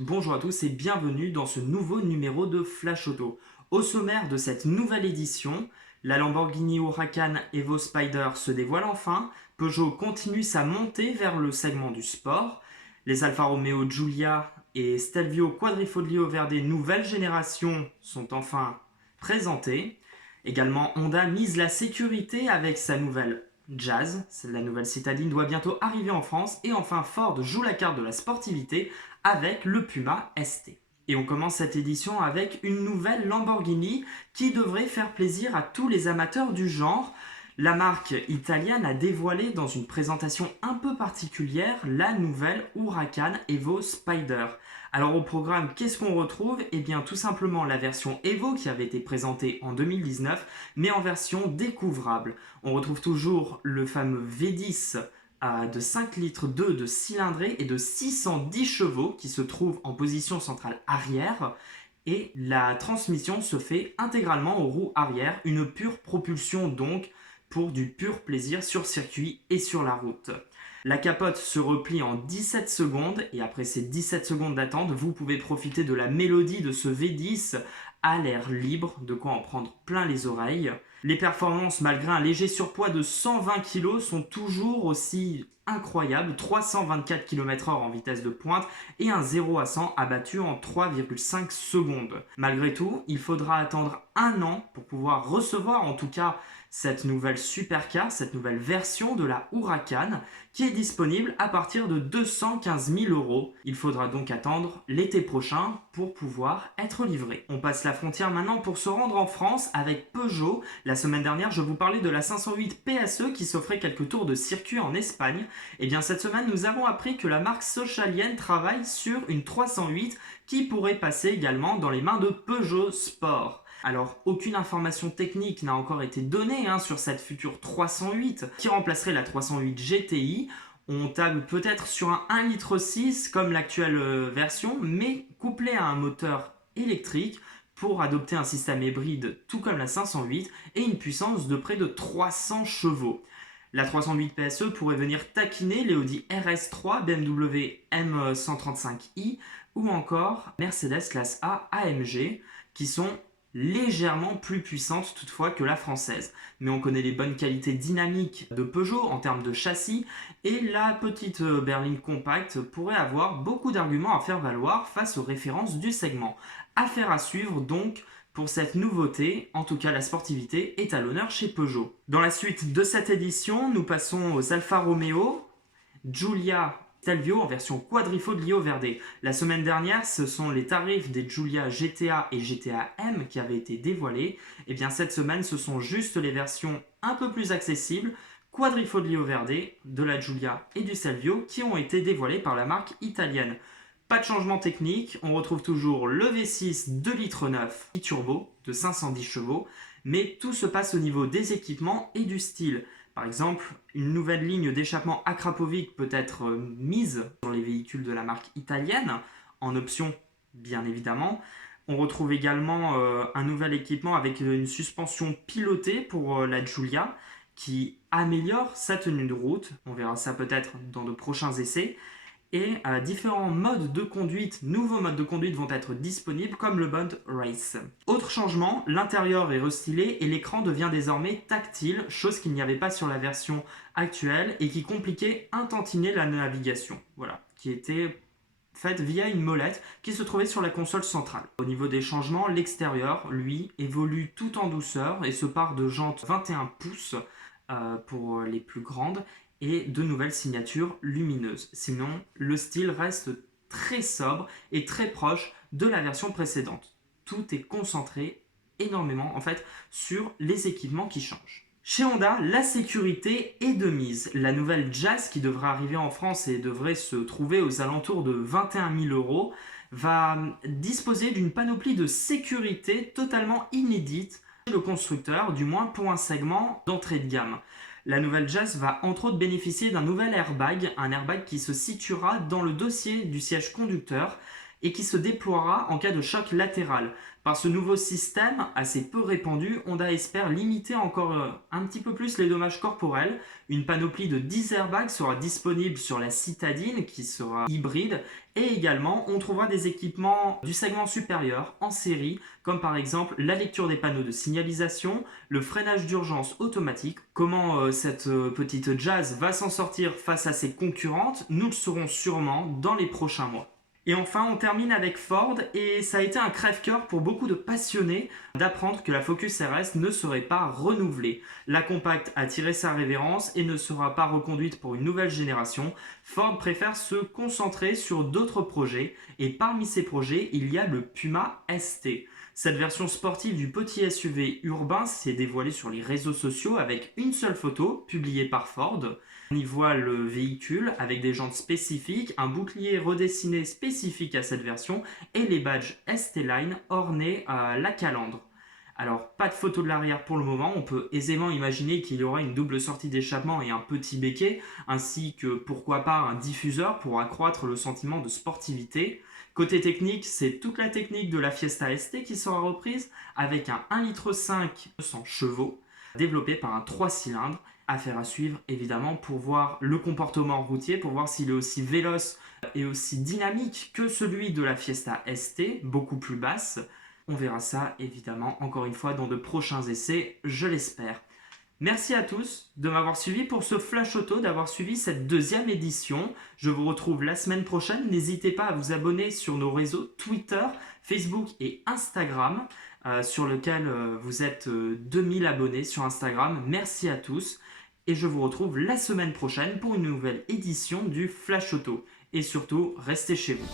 bonjour à tous et bienvenue dans ce nouveau numéro de Flash Auto. Au sommaire de cette nouvelle édition, la Lamborghini Huracan Evo Spider se dévoile enfin, Peugeot continue sa montée vers le segment du sport, les Alfa Romeo Giulia et Stelvio Quadrifoglio Verde nouvelle génération sont enfin présentés. Également, Honda mise la sécurité avec sa nouvelle Jazz, la nouvelle citadine doit bientôt arriver en France, et enfin Ford joue la carte de la sportivité avec le Puma ST. Et on commence cette édition avec une nouvelle Lamborghini qui devrait faire plaisir à tous les amateurs du genre. La marque italienne a dévoilé dans une présentation un peu particulière la nouvelle Huracan Evo Spider. Alors au programme, qu'est-ce qu'on retrouve? Eh bien tout simplement la version Evo qui avait été présentée en 2019, mais en version découvrable. On retrouve toujours le fameux V10 de 5 litres 2 de cylindrée et de 610 chevaux qui se trouve en position centrale arrière. Et la transmission se fait intégralement aux roues arrière, une pure propulsion donc pour du pur plaisir sur circuit et sur la route. La capote se replie en 17 secondes et après ces 17 secondes d'attente, vous pouvez profiter de la mélodie de ce V10 à l'air libre, de quoi en prendre plein les oreilles. Les performances, malgré un léger surpoids de 120 kg, sont toujours aussi incroyables, 324 km/h en vitesse de pointe et un 0 à 100 abattu en 3,5 secondes. Malgré tout, il faudra attendre un an pour pouvoir recevoir en tout cas cette nouvelle supercar, cette nouvelle version de la Huracan qui est disponible à partir de 215 000 €. Il faudra donc attendre l'été prochain pour pouvoir être livré. On passe la frontière maintenant pour se rendre en France avec Peugeot. La semaine dernière, je vous parlais de la 508 PSE qui s'offrait quelques tours de circuit en Espagne. Et bien cette semaine, nous avons appris que la marque socialienne travaille sur une 308 qui pourrait passer également dans les mains de Peugeot Sport. Alors, aucune information technique n'a encore été donnée sur cette future 308 qui remplacerait la 308 GTI. On table peut-être sur un 1,6 litre comme l'actuelle version, mais couplé à un moteur électrique pour adopter un système hybride tout comme la 508 et une puissance de près de 300 chevaux. La 308 PSE pourrait venir taquiner les Audi RS3, BMW M135i ou encore Mercedes classe A AMG qui sont légèrement plus puissante toutefois que la française. Mais on connaît les bonnes qualités dynamiques de Peugeot en termes de châssis et la petite berline compacte pourrait avoir beaucoup d'arguments à faire valoir face aux références du segment. Affaire à suivre donc pour cette nouveauté, en tout cas la sportivité est à l'honneur chez Peugeot. Dans la suite de cette édition, nous passons aux Alfa Romeo, Giulia Stelvio en version Quadrifoglio Verde. La semaine dernière, ce sont les tarifs des Giulia GTA et GTA M qui avaient été dévoilés. Et bien cette semaine, ce sont juste les versions un peu plus accessibles, Quadrifoglio Verde, de la Giulia et du Stelvio, qui ont été dévoilées par la marque italienne. Pas de changement technique, on retrouve toujours le V6 2,9 litres turbo de 510 chevaux, mais tout se passe au niveau des équipements et du style. Par exemple, une nouvelle ligne d'échappement Akrapovic peut être mise sur les véhicules de la marque italienne, en option bien évidemment. On retrouve également un nouvel équipement avec une suspension pilotée pour la Giulia qui améliore sa tenue de route. On verra ça peut-être dans de prochains essais. Et différents modes de conduite, nouveaux modes de conduite vont être disponibles comme le mode Race. Autre changement, l'intérieur est restylé et l'écran devient désormais tactile, chose qu'il n'y avait pas sur la version actuelle et qui compliquait un tantinet la navigation. Voilà, qui était faite via une molette qui se trouvait sur la console centrale. Au niveau des changements, l'extérieur, lui, évolue tout en douceur et se part de jantes 21 pouces pour les plus grandes et de nouvelles signatures lumineuses. Sinon, le style reste très sobre et très proche de la version précédente. Tout est concentré énormément en fait sur les équipements qui changent. Chez Honda, la sécurité est de mise. La nouvelle Jazz qui devrait arriver en France et devrait se trouver aux alentours de 21 000 € va disposer d'une panoplie de sécurité totalement inédite chez le constructeur, du moins pour un segment d'entrée de gamme. La nouvelle Jazz va entre autres bénéficier d'un nouvel airbag, un airbag qui se situera dans le dossier du siège conducteur et qui se déploiera en cas de choc latéral. Par ce nouveau système, assez peu répandu, Honda espère limiter encore un petit peu plus les dommages corporels. Une panoplie de 10 airbags sera disponible sur la citadine qui sera hybride et également on trouvera des équipements du segment supérieur en série comme par exemple la lecture des panneaux de signalisation, le freinage d'urgence automatique. Comment cette petite Jazz va s'en sortir face à ses concurrentes, nous le saurons sûrement dans les prochains mois. Et enfin, on termine avec Ford et ça a été un crève-cœur pour beaucoup de passionnés d'apprendre que la Focus RS ne serait pas renouvelée. La compacte a tiré sa révérence et ne sera pas reconduite pour une nouvelle génération. Ford préfère se concentrer sur d'autres projets et parmi ces projets, il y a le Puma ST. Cette version sportive du petit SUV urbain s'est dévoilée sur les réseaux sociaux avec une seule photo publiée par Ford. On y voit le véhicule avec des jantes spécifiques, un bouclier redessiné spécifique à cette version et les badges ST-Line ornés à la calandre. Alors, pas de photo de l'arrière pour le moment, on peut aisément imaginer qu'il y aura une double sortie d'échappement et un petit béquet, ainsi que pourquoi pas un diffuseur pour accroître le sentiment de sportivité. Côté technique, c'est toute la technique de la Fiesta ST qui sera reprise avec un 1,5 litre 200 chevaux développé par un 3 cylindres. Affaire à suivre évidemment pour voir le comportement routier, pour voir s'il est aussi véloce et aussi dynamique que celui de la Fiesta ST, beaucoup plus basse. On verra ça évidemment encore une fois dans de prochains essais, je l'espère. Merci à tous de m'avoir suivi pour ce Flash Auto, d'avoir suivi cette deuxième édition. Je vous retrouve la semaine prochaine. N'hésitez pas à vous abonner sur nos réseaux Twitter, Facebook et Instagram, sur lequel vous êtes 2000 abonnés sur Instagram. Merci à tous. Et je vous retrouve la semaine prochaine pour une nouvelle édition du Flash Auto. Et surtout, restez chez vous.